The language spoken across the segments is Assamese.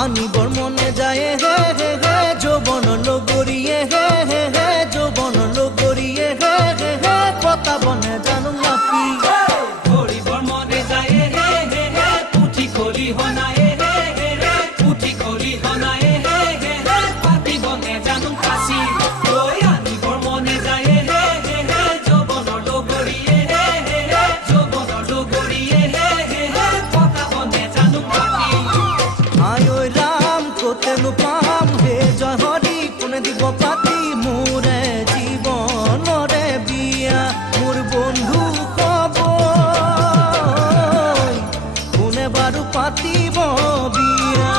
আনিবর মনে যায় হে হে হে যৌবন লগরিয়ে হে হে হে যৌবন লগরিয়ে হে হে হে পতা বনে জানুম না কি ধরিবর মনে যায় হে হে হে পুঠি করি হনায় হে হে হে পুঠি করি হনায় হে হে হে পাতি বনে জানুম কাশি ওই আনিবর মনে যায় হে হে হে যৌবন লগরিয়ে হে হে হে যৌবন লগরিয়ে হে হে হে পতা বনে জানুম কাকি আয় ওই রাম কোতেনু পাম হে জয় হরি কোনে দিব পাতি মোরে জীবনরে বিয়া মোর বন্ধু কব কোনে বারু পাতিব বিয়া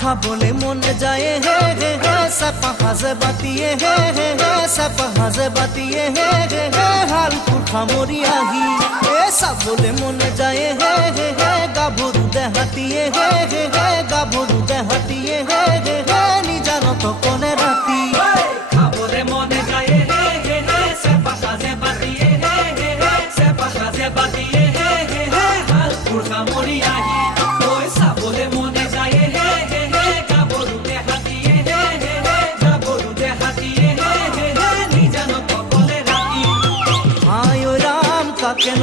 খাবলে মনে যায় হে হে হে সাপা হাজে বাতিয়ে হে হে হে সাপা হাজে বাতিয়ে হে হে হে হালকুর খামরি আহি এ সাবলে মনে যায় হে হে হে গাভরু দেহাতিয়ে হে হে হে গাভরু দেহাতিয়ে হে হে হে নিজানত কোনে রাতি খাবলে মনে যায় হে হে হে সাপা হাজে বাতিয়ে হে হে হে সাপা হাজে বাতিয়ে হে হে হে হালকুর খামরি আহি ওই সাবলে মনে যায় হে হে হে গাভরু দেহাতিয়ে হে হে হে গাভরু দেহাতিয়ে হে হে হে নিজানত কোনে রাতি আয় রাম কাকেন